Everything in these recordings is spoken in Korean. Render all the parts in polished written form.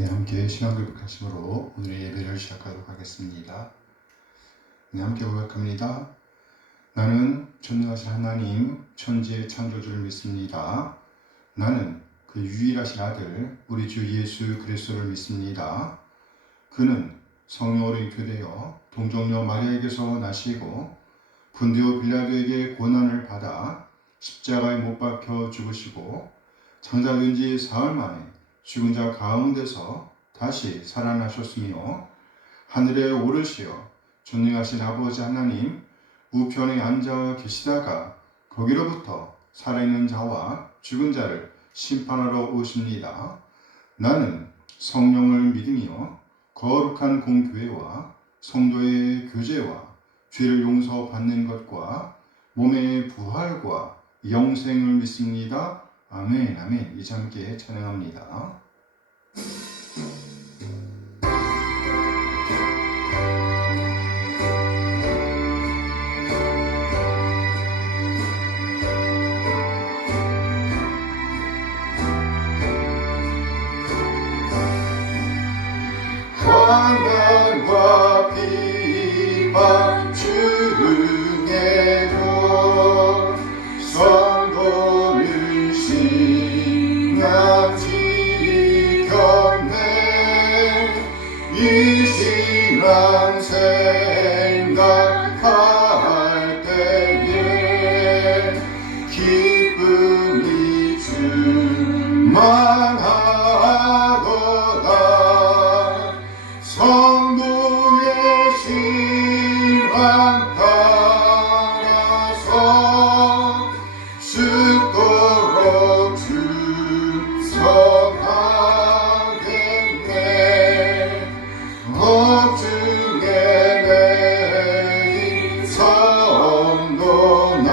네, 함께 신앙교육하심으로 오늘의 예배를 시작하도록 하겠습니다. 네, 함께 고백합니다. 나는 전능하신 하나님, 천지의 창조주를 믿습니다. 나는 그 유일하신 아들, 우리 주 예수 그리스도를 믿습니다. 그는 성령으로 잉태되어 동정녀 마리아에게서 나시고 본디오 빌라도에게 고난을 받아 십자가에 못 박혀 죽으시고 장사된 지 사흘 만에 죽은 자 가운데서 다시 살아나셨으며 하늘에 오르시어 전능하신 아버지 하나님 우편에 앉아 계시다가 거기로부터 살아있는 자와 죽은 자를 심판하러 오십니다. 나는 성령을 믿으며 거룩한 공교회와 성도의 교제와 죄를 용서받는 것과 몸의 부활과 영생을 믿습니다. 아멘, 아멘. 이제 함께 찬양합니다. 환난과 비방 중에도 성도를 신앙 지켰네. 이 신앙 생각할 때에 기쁨이 충만하도다. 성도의 신앙 따라서 죽도록 충성하겠네. 억중에 매인 성도나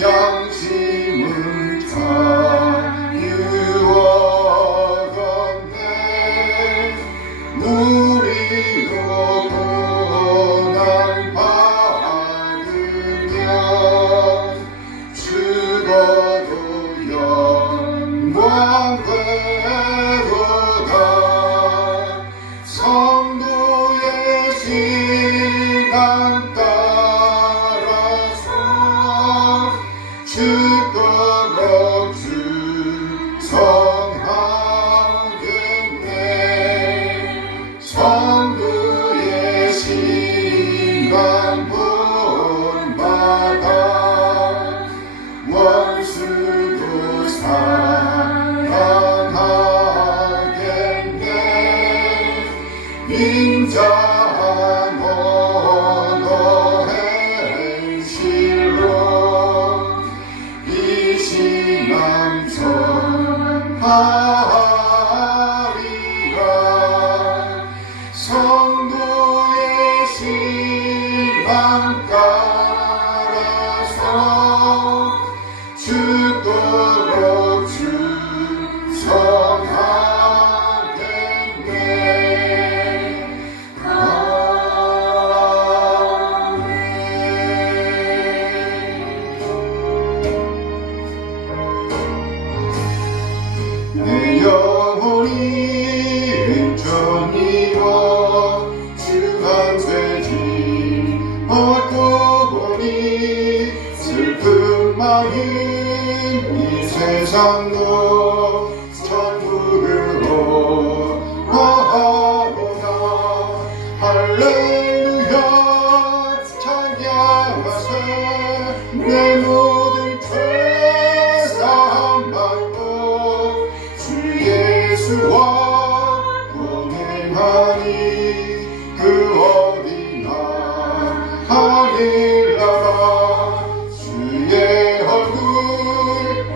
양심은 자유 얻었네. 우리도 고난 받으면 죽어도 영광 되도다. 성도의 신앙 따라서 죽도록 충성하겠네. 성도의 신앙 본받아 원수도 사랑하겠네. 인자한 언어의 실로 이 신앙 전하리라. 성도의 신앙 따라서 죽도록 충성하겠네. 내 영혼이 온전히워 주한 되지 얻고 보니 슬픔 많은 이 세상도 천국으로 가노라. 할렐루야 찬양하세. 내 모든 죄 사함 받고 주 예수와 동행하니 그 어디나 하늘나라. 주의 얼굴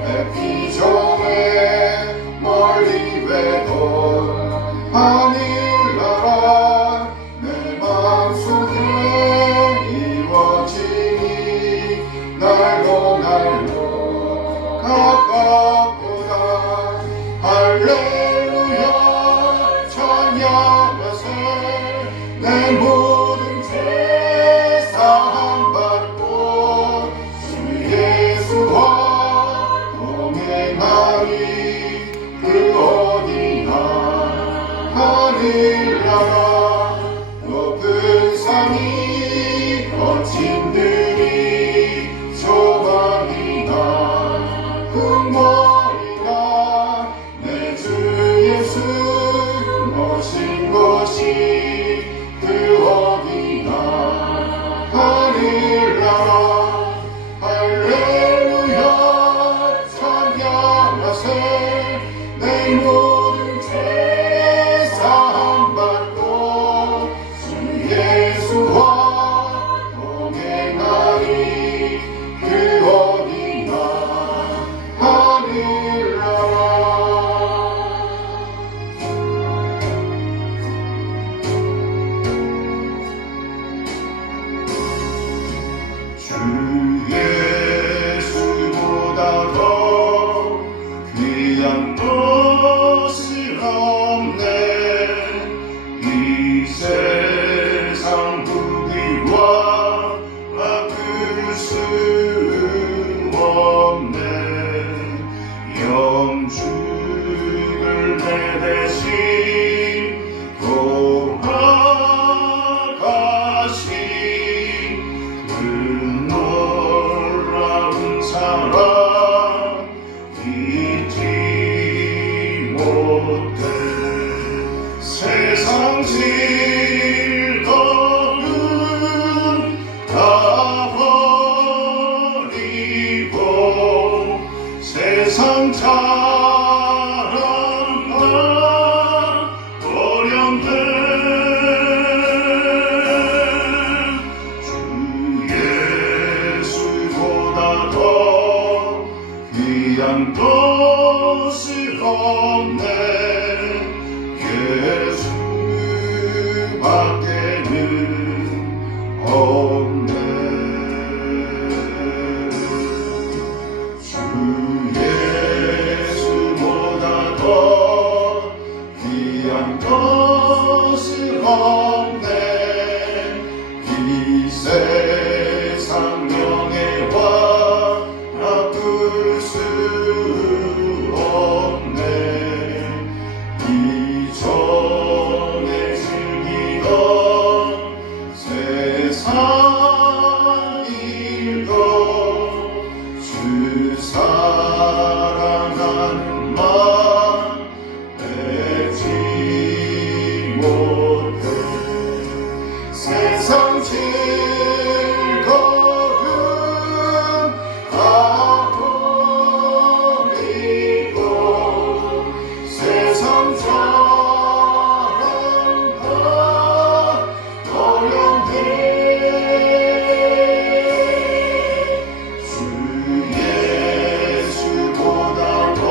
햇빛 전에 멀리 외도 하늘나라. 내 마음속에 이루어지니 날로 날로 가깝구나. 할렐루야 찬양하세. 내 모든 죄 사함 받고 주 예수와 동행하니 그 어디나 하늘나라 높은 산이 거친 들이 조망이나 흥머리나 내 주 예수 모신 곳이 그 어디나 하늘나라 할렐루야 찬양하세 내 모든 죄 사함받고 주 예수와 동행하리 그 어디나 하늘나라 주 예수보다 더 귀한 것이 없네 이 세상 부귀와 바꿀 수 없네 영주를 내 대신 돌아가신 그 놀라운 사랑 잊지 못해 세상 즐거움 다 버리고 세상 자랑 다 버렸네 주 예수보다 더 귀한 것이 없네 예수밖에는 없네 주 예수보다 더 귀한 것이 없네 이 세상 명예와 바꿀 수 없네 이전에 즐기던 세상 일도 주 사랑하는 맘 뺏지 못해 세상 즐거움 다 버리고 세상 자랑 다 버렸네 주 예수보다 더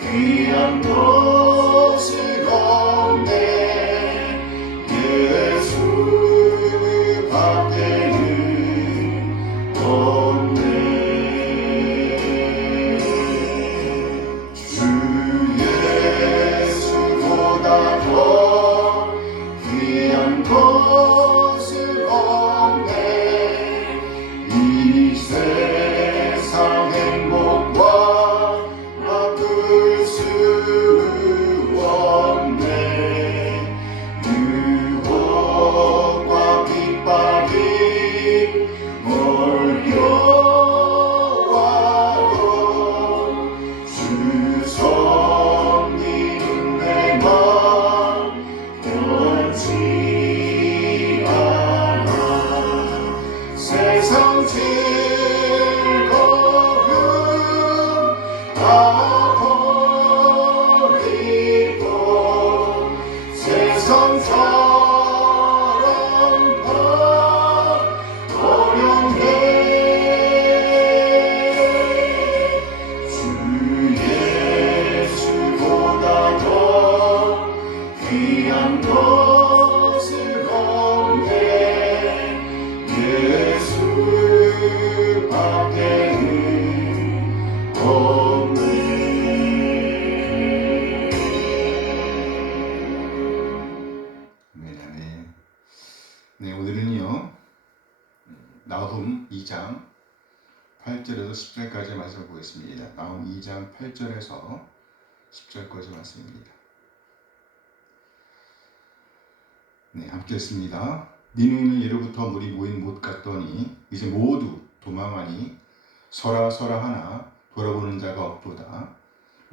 귀한 것이 없네 예수밖에는 없네 주 예수보다 더 귀한 것은 없네 이 세상 행복과 바꿀 수 없네 유혹과 핍박이 몰려와도 주 섬기는 내 맘 변치 않아 세상 즐거움 다 버리고 세상 사랑 다 버렸네 주 예수보다 더 귀한 것은 없네 예수밖에는 없네 네, 오늘은요 나훔 2장 8절에서 10절까지 말씀을 보겠습니다. 나훔 2장 8절에서 10절까지 말씀입니다. 네, 함께 했습니다. 니누이는 예로부터 물이 모인 못 같더니 이제 모두 도망하니 서라 서라 하나 돌아보는 자가 없도다.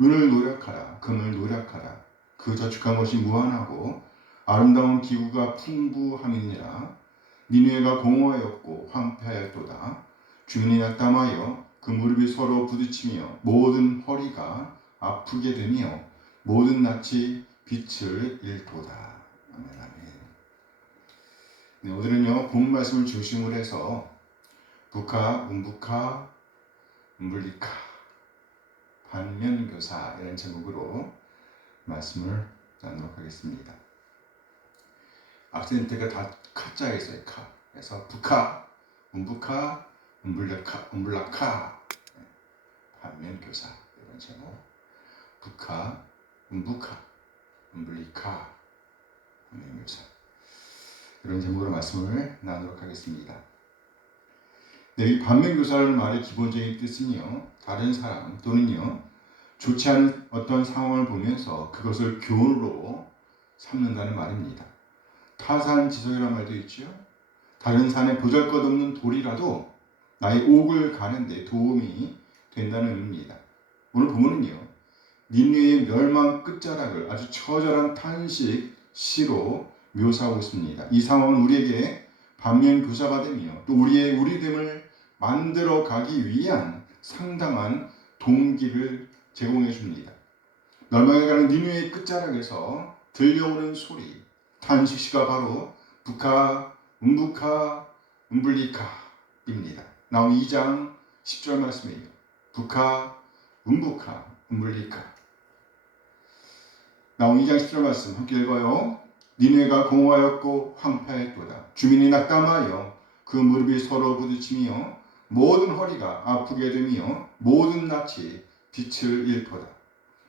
은을 노력하라 금을 노력하라 그 저축한 것이 무한하고 아름다운 기구가 풍부함이니라. 니누에가 공허하였고 황폐하였도다. 주민이 낙담하여 그 무릎이 서로 부딪히며 모든 허리가 아프게 되며 모든 낯이 빛을 잃도다. 아멘, 아멘. 네, 오늘은요 본 말씀을 중심으로 해서 북하, 음북하, 음불리카, 반면교사 이런 제목으로 말씀을 나누도록 하겠습니다. 악센트가 다 카자에 있어요. 카. 그래서 북하, 음북하, 음불라카, 반면교사 이런 제목. 북하, 음북하, 음불리카, 반면교사 이런 제목으로 말씀을 나누도록 하겠습니다. 네, 이 반면교사라는 말의 기본적인 뜻은요, 다른 사람 또는요, 좋지 않은 어떤 상황을 보면서 그것을 교훈으로 삼는다는 말입니다. 타산지석이라는 말도 있죠. 다른 산에 보잘것없는 돌이라도 나의 옥을 가는데 도움이 된다는 의미입니다. 오늘 본문은요, 니느웨의 멸망 끝자락을 아주 처절한 탄식 시로 묘사하고 있습니다. 이 상황은 우리에게 반면교사가 되며 또 우리의 우리됨을 만들어 가기 위한 상당한 동기를 제공해 줍니다. 멸망에 가는 니느웨의 끝자락에서 들려오는 소리, 탄식시가 바로 북하, 음북하, 음불리카입니다. 나온 2장 10절 말씀이에요. 북하, 음북하, 음불리카. 나온 2장 10절 말씀 함께 읽어요. 니느웨가 공허하였고 황폐하였도다. 주민이 낙담하여 그 무릎이 서로 부딪히며 모든 허리가 아프게 되며 모든 낯이 빛을 잃도다.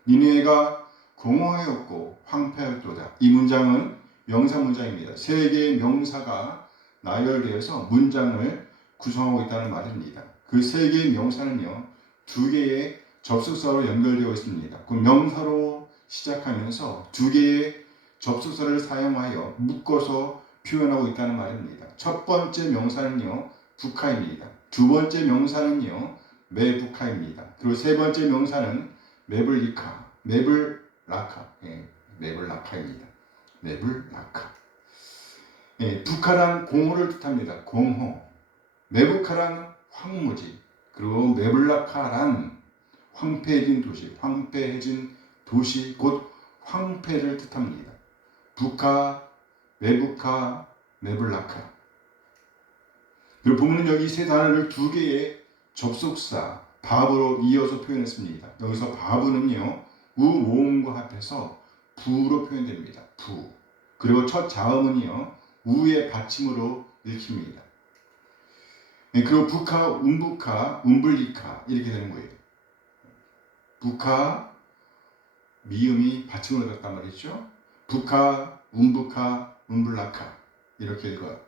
니느웨가 공허하였고 황폐하였도다. 이 문장은 명사 문장입니다. 세 개의 명사가 나열되어서 문장을 구성하고 있다는 말입니다. 그 세 개의 명사는요, 두 개의 접속사로 연결되어 있습니다. 그 명사로 시작하면서 두 개의 접속사를 사용하여 묶어서 표현하고 있다는 말입니다. 첫 번째 명사는요, 북하입니다. 두 번째 명사는요, 매북하입니다. 그리고 세 번째 명사는 매불리카, 매불라카, 매불라카입니다. 매불라카. 북하란 공허를 뜻합니다. 공허. 매북하란 황무지. 그리고 매불라카란 황폐해진 도시. 황폐해진 도시 곧 황폐를 뜻합니다. 북하, 매북하, 매불라카. 그리고 본문은 여기 세 단어를 두 개의 접속사 바브로 이어서 표현했습니다. 여기서 바브는요, 우모음과 합해서 부로 표현됩니다. 부. 그리고 첫 자음은요, 우의 받침으로 읽힙니다. 그리고 북하, 음북하, 음불리카 이렇게 되는 거예요. 북하, 미음이 받침으로 됐단 말이죠. 북하, 음북하, 음불라카 이렇게 읽어요.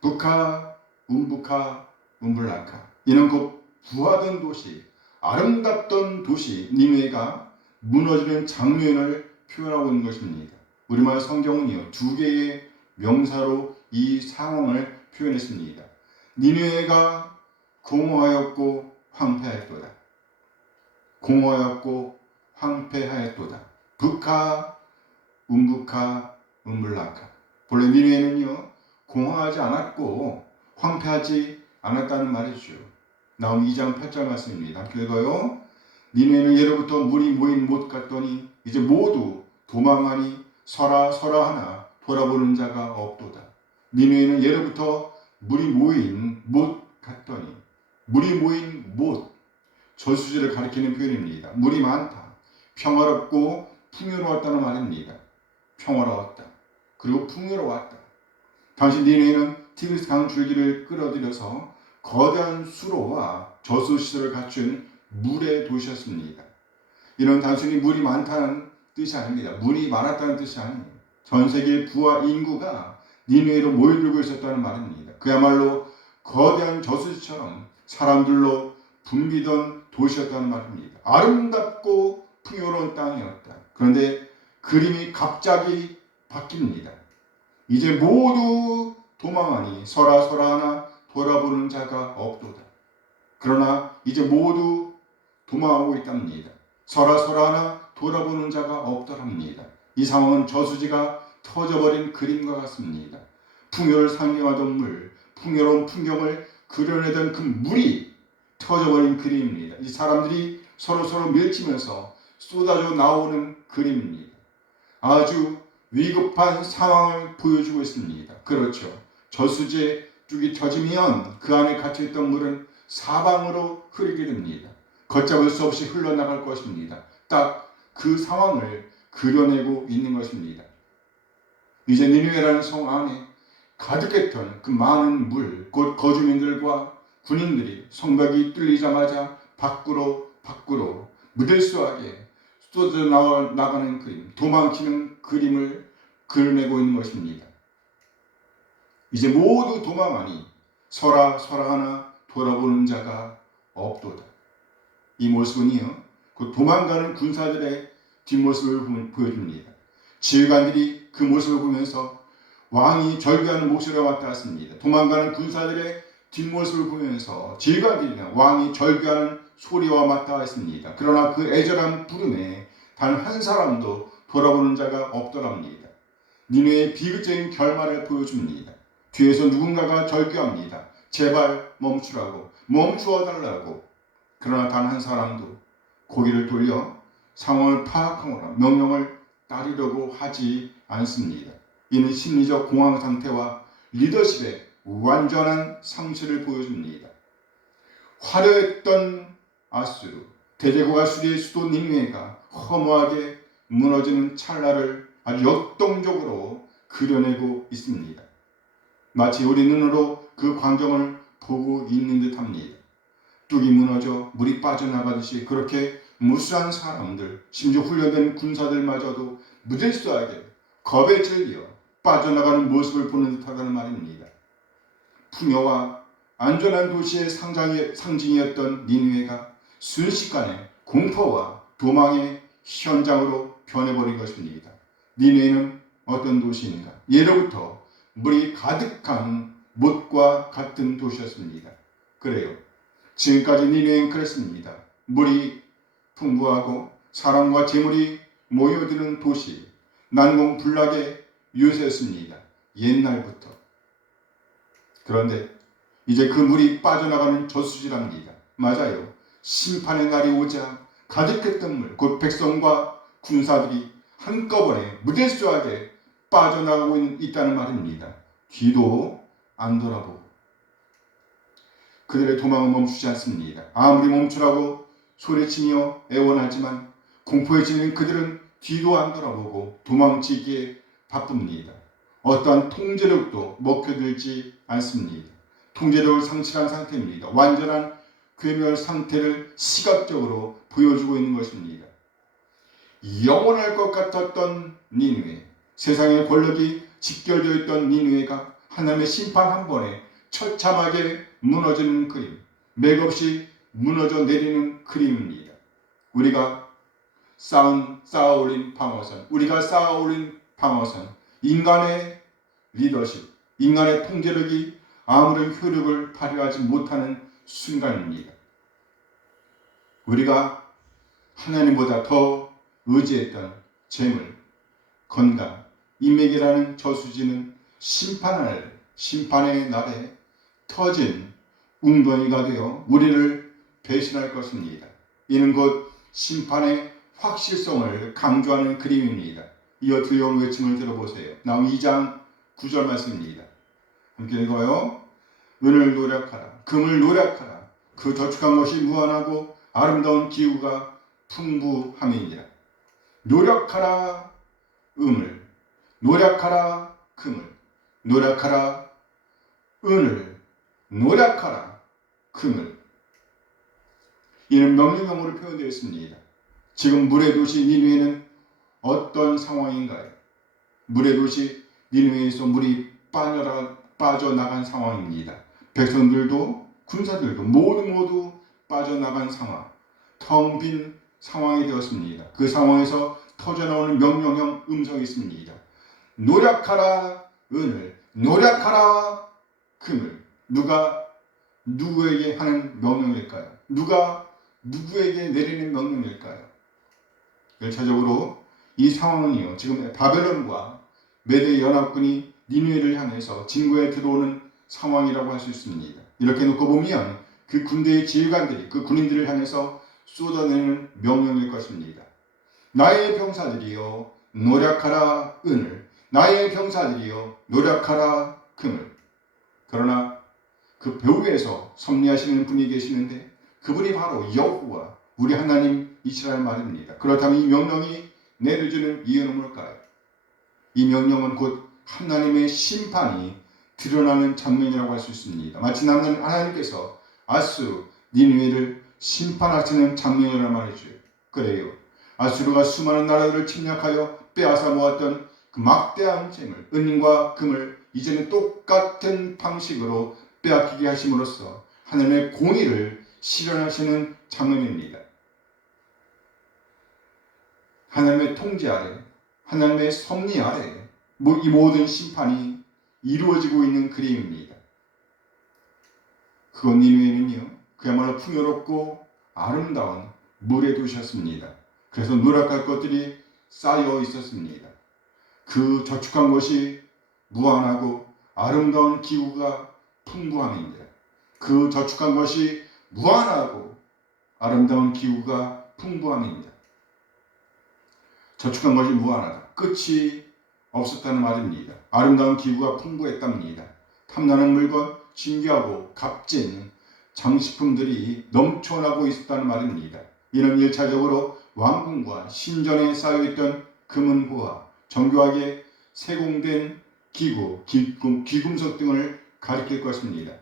북하, 음북하, 음불라카. 이는 곧 부하던 도시, 아름답던 도시 니느웨가 무너지는 장면을 표현하고 있는 것입니다. 우리말 성경은요, 두 개의 명사로 이 상황을 표현했습니다. 니느웨가 공허하였고 황폐하였도다. 공허하였고 황폐하였도다. 북하, 음북하, 음불라카. 본래 니느웨는요, 공허하지 않았고 황폐하지 않았다는 말이죠. 나온 2장 8절 말씀입니다. 함께 읽어요. 니느웨는 예로부터 물이 모인 못 같더니 이제 모두 도망하니 서라 서라 하나 돌아보는 자가 없도다. 니느웨는 예로부터 물이 모인 못 같더니, 물이 모인 못, 저수지를 가리키는 표현입니다. 물이 많다, 평화롭고 풍요로웠다는 말입니다. 평화로웠다, 그리고 풍요로웠다. 당시 니느웨는 티그리스 강 줄기를 끌어들여서 거대한 수로와 저수시설을 갖춘 물의 도시였습니다. 이는 단순히 물이 많다는 뜻이 아닙니다. 물이 많았다는 뜻이 아니에요. 전 세계의 부와 인구가 니느웨로 모여들고 있었다는 말입니다. 그야말로 거대한 저수지처럼 사람들로 붐비던 도시였다는 말입니다. 아름답고 풍요로운 땅이었다. 그런데 그림이 갑자기 바뀝니다. 이제 모두 도망하니 서라 서라 하나 돌아보는 자가 없도다. 그러나 이제 모두 도망하고 있답니다. 서라 서라 하나 돌아보는 자가 없더랍니다. 이 상황은 저수지가 터져버린 그림과 같습니다. 풍요를 상징하던 물, 풍요로운 풍경을 그려내던 그 물이 터져버린 그림입니다. 이 사람들이 서로 밀치면서 쏟아져 나오는 그림입니다. 아주 위급한 상황을 보여주고 있습니다. 그렇죠. 저수지에 뚝이 터지면 그 안에 갇혀있던 물은 사방으로 흐르게 됩니다. 걷잡을 수 없이 흘러나갈 것입니다. 딱 그 상황을 그려내고 있는 것입니다. 이제 니느웨라는 성 안에 가득했던 그 많은 물, 곧 거주민들과 군인들이 성벽이 뚫리자마자 밖으로 무들수하게 쏟아져 나가는 그림, 도망치는 그림을 그려내고 있는 것입니다. 이제 모두 도망하니 서라 하나 돌아보는 자가 없도다. 이 모습은요, 그 도망가는 군사들의 뒷모습을 보여줍니다. 지휘관들이 그 모습을 보면서 왕이 절규하는 목소리가 맞닿았습니다. 도망가는 군사들의 뒷모습을 보면서 지휘관들이나 왕이 절규하는 소리와 맞닿았습니다. 그러나 그 애절한 부름에 단 한 사람도 돌아보는 자가 없더랍니다. 니느웨의 비극적인 결말을 보여줍니다. 뒤에서 누군가가 절규합니다. 제발 멈추라고, 멈추어 달라고. 그러나 단 한 사람도 고개를 돌려 상황을 파악하거나 명령을 따르려고 하지 않습니다. 이는 심리적 공황 상태와 리더십의 완전한 상실을 보여줍니다. 화려했던 아수르, 대제국 아수르의 수도 니느웨가 허무하게 무너지는 찰나를 아주 역동적으로 그려내고 있습니다. 마치 우리 눈으로 그 광경을 보고 있는 듯합니다. 뚝이 무너져 물이 빠져나가듯이 그렇게 무수한 사람들, 심지어 훈련된 군사들마저도 무질서하게 겁에 질려 빠져나가는 모습을 보는 듯하다는 말입니다. 풍요와 안전한 도시의 상징이었던 니느웨가 순식간에 공포와 도망의 현장으로 변해버린 것입니다. 니느웨는 어떤 도시인가? 예로부터 물이 가득한 못과 같은 도시였습니다. 그래요. 지금까지 니느웨는 그랬습니다. 물이 풍부하고 사람과 재물이 모여드는 도시, 난공불락의 요새였습니다. 옛날부터. 그런데 이제 그 물이 빠져나가는 저수지랍니다. 맞아요. 심판의 날이 오자 가득했던 물, 곧 백성과 군사들이 한꺼번에 무질서하게 빠져나가고 있다는 말입니다. 뒤도 안 돌아보고. 그들의 도망은 멈추지 않습니다. 아무리 멈추라고 소리치며 애원하지만 공포에 질린 그들은 뒤도 안 돌아보고 도망치기에 바쁩니다. 어떠한 통제력도 먹혀들지 않습니다. 통제력을 상실한 상태입니다. 완전한 괴멸 상태를 시각적으로 보여주고 있는 것입니다. 영원할 것 같았던 니느웨, 세상의 권력이 직결되어 있던 니느웨가 하나님의 심판 한 번에 처참하게 무너지는 그림, 맥없이 무너져 내리는 그림입니다. 우리가 쌓아올린 방어선, 인간의 리더십, 인간의 통제력이 아무런 효력을 발휘하지 못하는 순간입니다. 우리가 하나님보다 더 의지했던 재물, 건강, 인맥이라는 저수지는 심판의 날에 터진 웅덩이가 되어 우리를 배신할 것입니다. 이는 곧 심판의 확실성을 강조하는 그림입니다. 이어 들려온 외침을 들어보세요. 나음 2장 9절 말씀입니다. 함께 읽어요. 은을 노력하라, 금을 노력하라. 그 저축한 것이 무한하고 아름다운 기후가 풍부함이니라. 노력하라 음을, 노력하라 금을, 노력하라 은을, 노력하라 금을. 이는 명령형으로 표현되어 있습니다. 지금 물의 도시 니느웨는 어떤 상황인가요? 물의 도시 니느웨에서 물이 빠져나간 상황입니다. 백성들도 군사들도 모두 빠져나간 상황, 텅 빈 상황이 되었습니다. 그 상황에서 터져나오는 명령형 음성이 있습니다. 노력하라 은을 노력하라 금을. 누가 누구에게 하는 명령일까요? 누가 누구에게 내리는 명령일까요? 열차적으로 이 상황은요, 지금 바벨론과 메대 연합군이 니느웨를 향해서 진구에 들어오는 상황이라고 할 수 있습니다. 이렇게 놓고 보면 그 군대의 지휘관들이 그 군인들을 향해서 쏟아내는 명령일 것입니다. 나의 병사들이여 노력하라 은을, 나의 병사들이여 노력하라 금을. 그러나 그 배후에서 섭리하시는 분이 계시는데 그분이 바로 여호와 우리 하나님이시라는 말입니다. 그렇다면 이 명령이 내려지는 이유는 뭘까요? 이 명령은 곧 하나님의 심판이 드러나는 장면이라고 할 수 있습니다. 마치 하나님께서 아수르, 니느웨를 심판하시는 장면이라는 말이죠. 그래요. 아수르가 수많은 나라들을 침략하여 빼앗아 모았던 그 막대한 잼을, 은과 금을 이제는 똑같은 방식으로 빼앗기게 하심으로써 하나님의 공의를 실현하시는 장면입니다. 하나님의 통제 아래, 하나님의 섭리 아래 이 모든 심판이 이루어지고 있는 그림입니다. 그건 니느웨는요, 그야말로 풍요롭고 아름다운 물에 두셨습니다. 그래서 누락할 것들이 쌓여 있었습니다. 그 저축한 것이 무한하고 아름다운 기후가 풍부함입니다. 그 저축한 것이 무한하고 아름다운 기후가 풍부함입니다. 저축한 것이 무한하다. 끝이 없었다는 말입니다. 아름다운 기후가 풍부했답니다. 탐나는 물건, 신기하고 값진 장식품들이 넘쳐나고 있었다는 말입니다. 이는 1차적으로 왕궁과 신전에 쌓여있던 금은보화, 정교하게 세공된 기구, 귀금속 등을 가리킬 것입니다.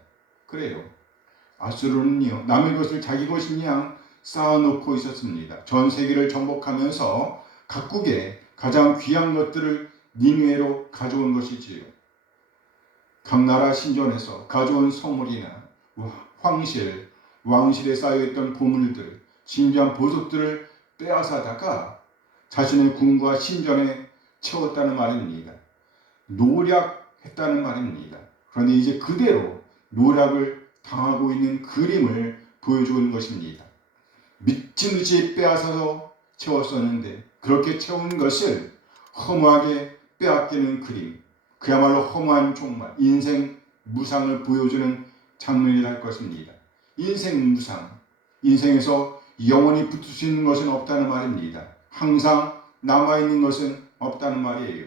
그래요. 아수르는요, 남의 것을 자기 것인 양 쌓아놓고 있었습니다. 전 세계를 정복하면서 각국의 가장 귀한 것들을 니느웨로 가져온 것이지요. 각 나라 신전에서 가져온 성물이나 황실, 왕실에 쌓여있던 보물들, 신비한 보석들을 빼앗아다가 자신의 궁과 신전에 채웠다는 말입니다. 노략했다는 말입니다. 그런데 이제 그대로 노략을 당하고 있는 그림을 보여주는 것입니다. 미친 듯이 빼앗아서 채웠었는데 그렇게 채운 것을 허무하게 빼앗기는 그림, 그야말로 허무한 종말, 인생 무상을 보여주는 장면이랄 것입니다. 인생 무상, 인생에서 영원히 붙을 수 있는 것은 없다는 말입니다. 항상 남아있는 것은 없다는 말이에요.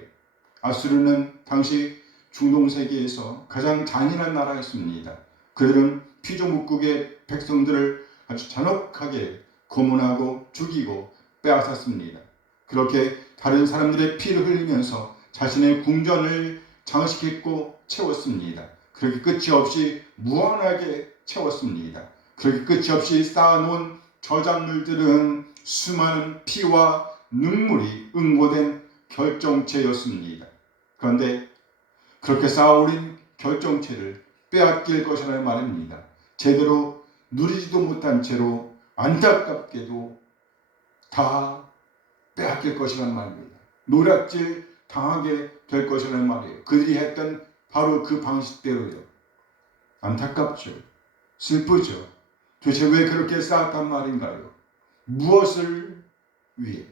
아수르는 당시 중동세계에서 가장 잔인한 나라였습니다. 그들은 피조목국의 백성들을 아주 잔혹하게 고문하고 죽이고 빼앗았습니다. 그렇게 다른 사람들의 피를 흘리면서 자신의 궁전을 장식했고 채웠습니다. 그렇게 끝이 없이 무한하게 채웠습니다. 그렇게 끝이 없이 쌓아놓은 저작물들은 수많은 피와 눈물이 응고된 결정체였습니다. 그런데 그렇게 쌓아올린 결정체를 빼앗길 것이라는 말입니다. 제대로 누리지도 못한 채로 안타깝게도 다 빼앗길 것이라는 말입니다. 노략질 당하게 될 것이라는 말이에요. 그들이 했던 바로 그 방식대로요. 안타깝죠. 슬프죠. 도대체 왜 그렇게 쌓았단 말인가요? 무엇을 위해?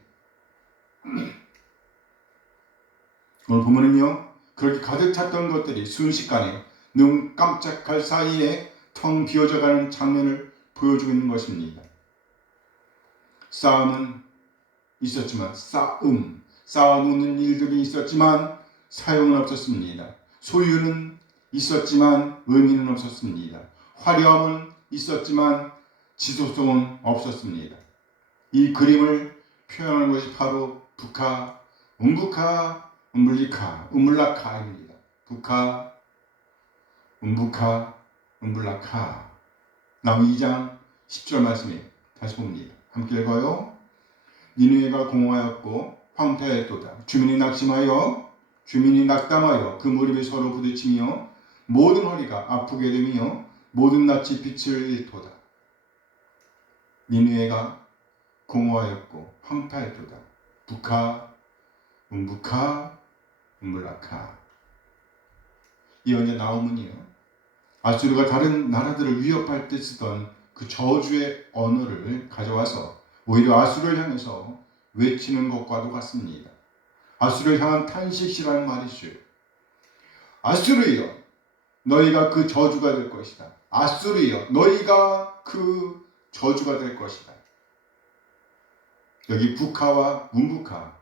오늘 보면은요, 그렇게 가득 찼던 것들이 순식간에 눈 깜짝할 사이에 텅 비어져가는 장면을 보여주고 있는 것입니다. 싸움은 있었지만 쌓아놓는 일들이 있었지만 사용은 없었습니다. 소유는 있었지만 의미는 없었습니다. 화려함은 있었지만 지속성은 없었습니다. 이 그림을 표현하는 것이 바로 부카, 음부카, 음블리카, 음블라카입니다. 부카, 음부카, 음블라카. 나무 2장 10절 말씀에 다시 봅니다. 함께 읽어요. 니느웨가 공허하였고 황폐하였도다. 주민이 낙담하여 그 무릎에 서로 부딪히며 모든 허리가 아프게 되며 모든 낯이 빛을 잃도다. 니느웨가 공허하였고 황폐하였도다. 부카, 음부카, 음블라카. 이 언제 나오면요, 아수르가 다른 나라들을 위협할 때 쓰던 그 저주의 언어를 가져와서 오히려 아수르를 향해서 외치는 것과도 같습니다. 아수르를 향한 탄식이라는 말이죠. 아수르여, 너희가 그 저주가 될 것이다. 아수르여, 너희가 그 저주가 될 것이다. 여기 부카와 운부카,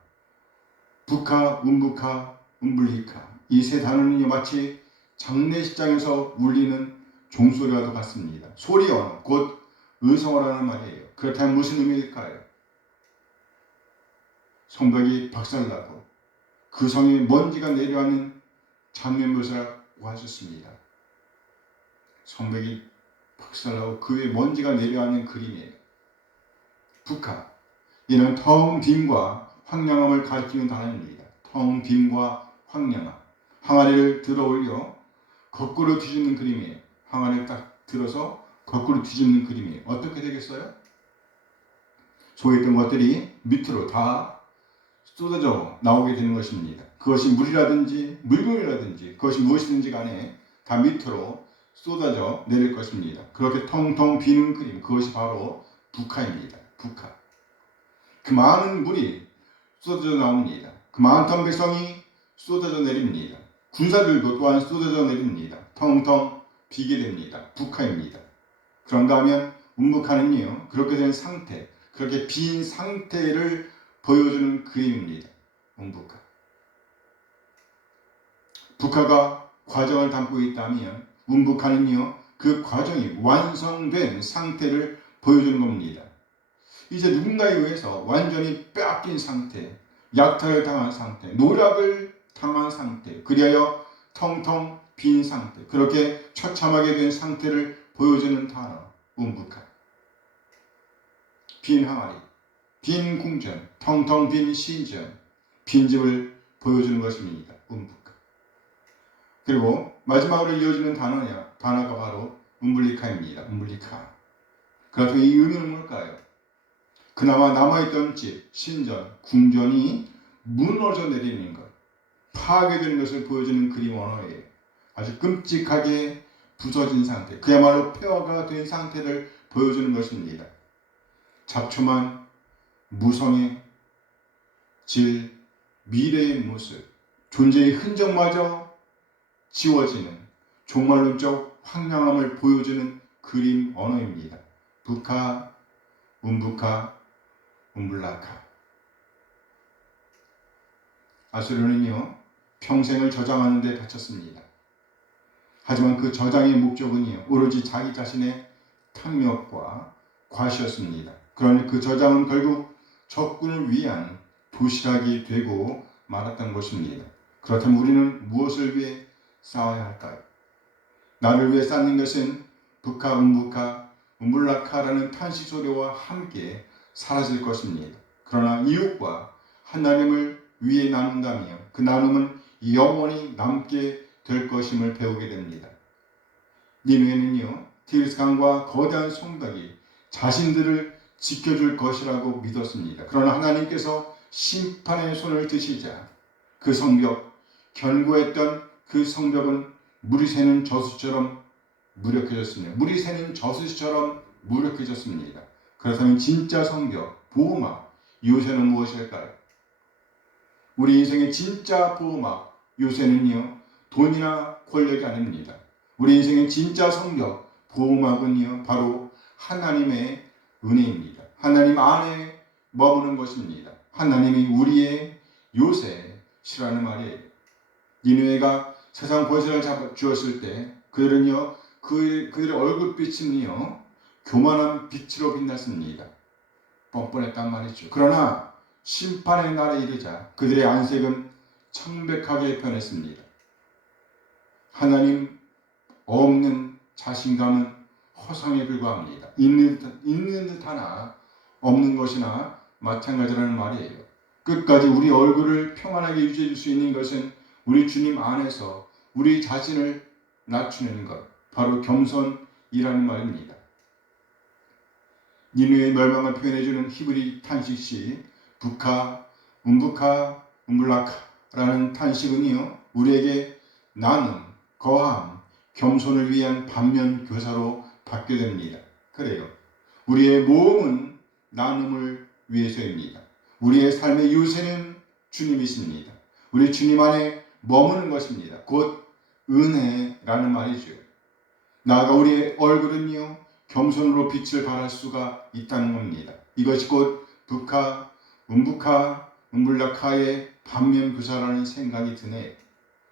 부카, 운부카, 운불리카, 이 세 단어는요, 마치 장례식장에서 울리는 종소리와도 같습니다. 소리 언어, 곧 의성어라는 말이에요. 그렇다면 무슨 의미일까요? 성벽이 박살나고 그 성에 먼지가 내려앉는 장면묘사라고 하셨습니다. 성벽이 박살나고 그 위에 먼지가 내려앉는 그림이에요. 부카, 이는 텅 빈과 황량함을 가리키는 단어입니다. 텅 빈과 황량함. 항아리를 들어 올려 거꾸로 뒤집는 그림이에요. 항아리를 딱 들어서 거꾸로 뒤집는 그림이에요. 어떻게 되겠어요? 속에 있던 것들이 밑으로 다 쏟아져 나오게 되는 것입니다. 그것이 물이라든지 물건이라든지 그것이 무엇이든지 간에 다 밑으로 쏟아져 내릴 것입니다. 그렇게 텅텅 비는 그림, 그것이 바로 부카입니다. 부카. 그 많은 물이 쏟아져 나옵니다. 그 많던 백성이 쏟아져 내립니다. 군사들도 또한 쏟아져 내립니다. 텅텅 비게 됩니다. 부카입니다. 그런가 하면 운부카는요, 그렇게 된 상태, 그렇게 빈 상태를 보여주는 그림입니다. 운부카. 부카가 과정을 담고 있다면 운부카는요, 그 과정이 완성된 상태를 보여주는 겁니다. 이제 누군가에 의해서 완전히 빼앗긴 상태, 약탈을 당한 상태, 노략을 당한 상태, 그리하여 텅텅 빈 상태, 그렇게 처참하게 된 상태를 보여주는 단어, 운부카. 빈 항아리, 빈 궁전, 텅텅 빈 신전, 빈집을 보여주는 것입니다. 운부카. 그리고 마지막으로 이어지는 단어가 바로 운불리카입니다. 운불리카. 그래서 이 의미는 뭘까요? 그나마 남아있던 집, 신전, 궁전이 무너져 내리는 것, 파괴되는 것을 보여주는 그림 언어예요. 아주 끔찍하게 부서진 상태, 그야말로 폐허가 된 상태를 보여주는 것입니다. 잡초만 무성의 질, 미래의 모습, 존재의 흔적마저 지워지는 종말론적 황량함을 보여주는 그림 언어입니다. 부카, 운부카, 운불라카. 아수르는요, 평생을 저장하는 데 바쳤습니다. 하지만 그 저장의 목적은요, 오로지 자기 자신의 탐욕과 과시였습니다. 그러니 그 저장은 결국 적군을 위한 도시락이 되고 말았던 것입니다. 그렇다면 우리는 무엇을 위해 싸워야 할까요? 나를 위해 쌓는 것은 부카, 운부카, 운불라카라는 탄식 소리와 함께 사라질 것입니다. 그러나 이웃과 하나님을 위해 나눈다며 그 나눔은 영원히 남게 될 것임을 배우게 됩니다. 니느웨는요, 티르스강과 거대한 성벽이 자신들을 지켜줄 것이라고 믿었습니다. 그러나 하나님께서 심판의 손을 드시자 그 성벽, 견고했던 그 성벽은 물이 새는 저수처럼 무력해졌습니다. 물이 새는 저수처럼 무력해졌습니다. 그렇다면 진짜 성벽, 보호막, 요새는 무엇일까요? 우리 인생의 진짜 보호막, 요새는요, 돈이나 권력이 아닙니다. 우리 인생의 진짜 성벽, 보호막은요, 바로 하나님의 은혜입니다. 하나님 안에 머무는 것입니다. 하나님이 우리의 요새시라는 말이에요. 니느웨가 세상 권세를 주었을 때 그들은요, 그들의 얼굴빛은요, 교만한 빛으로 빛났습니다. 뻔뻔했단 말이죠. 그러나 심판의 날에 이르자 그들의 안색은 청백하게 변했습니다. 하나님 없는 자신감은 허상에 불과합니다. 있는 듯 하나 없는 것이나 마찬가지라는 말이에요. 끝까지 우리 얼굴을 평안하게 유지해 줄 수 있는 것은 우리 주님 안에서 우리 자신을 낮추는 것, 바로 겸손이라는 말입니다. 니느웨의 멸망을 표현해주는 히브리 탄식시 부카, 운부카, 운불라카라는 탄식은요, 우리에게 나눔, 거함, 겸손을 위한 반면 교사로 받게 됩니다. 그래요. 우리의 모험은 나눔을 위해서입니다. 우리의 삶의 유세는 주님이십니다. 우리 주님 안에 머무는 것입니다. 곧 은혜라는 말이죠. 나아가 우리의 얼굴은요, 겸손으로 빛을 발할 수가 있다는 겁니다. 이것이 곧 북하, 음북하, 음불락하의 반면 교사라는 생각이 드네요.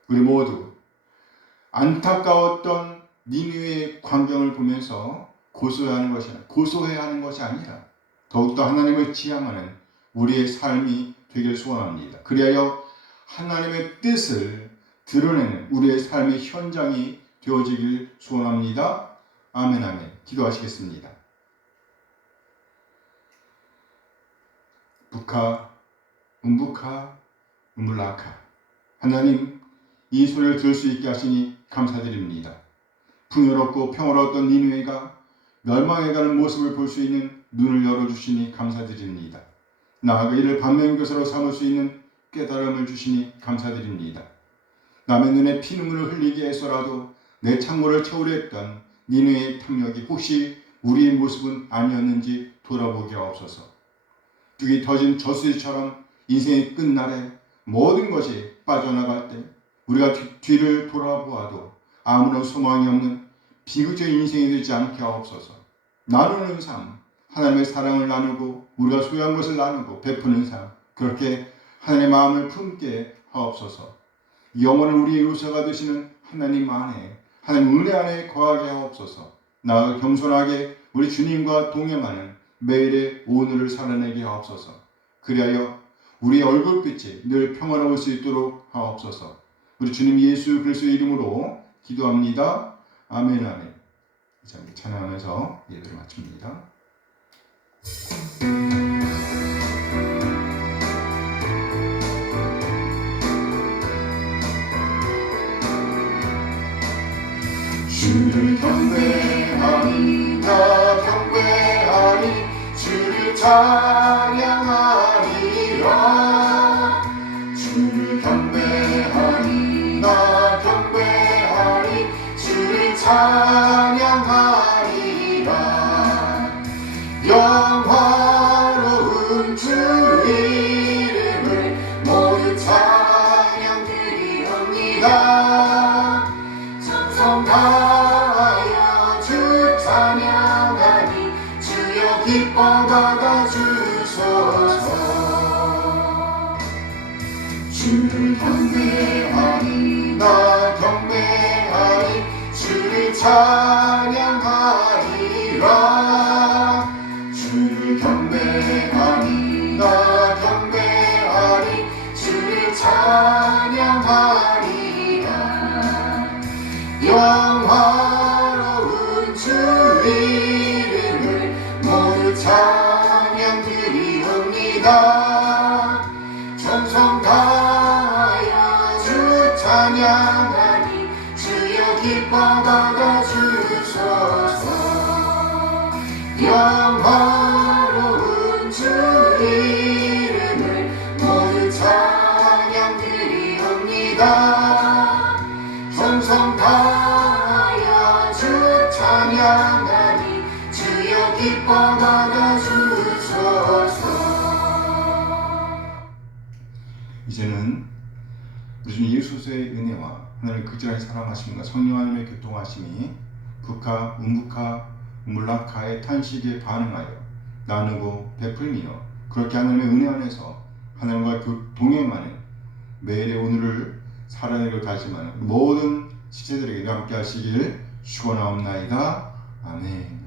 우리 모두 안타까웠던 니느웨의 광경을 보면서 고소해야 하는 것이 아니라 더욱더 하나님을 지향하는 우리의 삶이 되길 소원합니다. 그리하여 하나님의 뜻을 드러내는 우리의 삶의 현장이 되어지길 소원합니다. 아멘, 아멘. 기도하시겠습니다. 북하, 음북하, 음불락하. 하나님, 이 소리를 들을 수 있게 하시니 감사드립니다. 풍요롭고 평화로웠던 니느웨가 멸망해가는 모습을 볼 수 있는 눈을 열어주시니 감사드립니다. 나아가 이를 반면교사로 삼을 수 있는 깨달음을 주시니 감사드립니다. 남의 눈에 피눈물을 흘리게 해서라도 내 창고를 채우려 했던 니느웨의 탐욕이 혹시 우리의 모습은 아니었는지 돌아보게 하옵소서. 죽이 터진 저수지처럼 인생의 끝날에 모든 것이 빠져나갈 때 우리가 뒤를 돌아보아도 아무런 소망이 없는 비극적인 인생이 되지 않게 하옵소서. 나누는 삶, 하나님의 사랑을 나누고 우리가 소유한 것을 나누고 베푸는 삶, 그렇게 하나님의 마음을 품게 하옵소서. 영원한 우리의 요새가 되시는 하나님 안에, 하나님 은혜 안에 거하게 하옵소서. 나아가 겸손하게 우리 주님과 동행하는 매일의 오늘을 살아내게 하옵소서. 그리하여 우리의 얼굴빛이 늘 평화로울 수 있도록 하옵소서. 우리 주님 예수 그리스도의 이름으로 기도합니다. 아멘, 아멘. 이제 찬양하면서 예배를 마칩니다. 주를 경배하리, 나 경배하리, 주를 찬양하리라. 주를 경배하리, 나 경배하리, 주를 찬양하리라. 영화로운 주 이름을 모두 찬양 드리옵니다. 정성 다하여 주 찬양하니 주여 기뻐 받아 주소서. 주를 경배하리, 나 경배하리, 주를 찬양하리라. 주를 경배하리, 나 경배하리, 주를 찬양하리라. 영화로운 주 이름을 모두 찬양 드리옵니다. 정성 다하여 주 찬양하니 주여 기뻐 받아 주소서. 영화로운 주 이름을 모두 찬양 드리옵니다. 정성 다하여 주 찬양하니 주여 기뻐 받아 주소서. 이제는 우리 주님 예수의 은혜와 하나님의 극진하게 사랑하심과 성령 하나님의 교통하심이 북하, 음북하, 음불락하의 탄식에 반응하여 나누고 베풀며 그렇게 하나님의 은혜 안에서 하나님과 동행하는 매일의 오늘을 살아내려 다짐하는 모든 지체들에게 함께 하시길 축원하옵나이다. 아멘.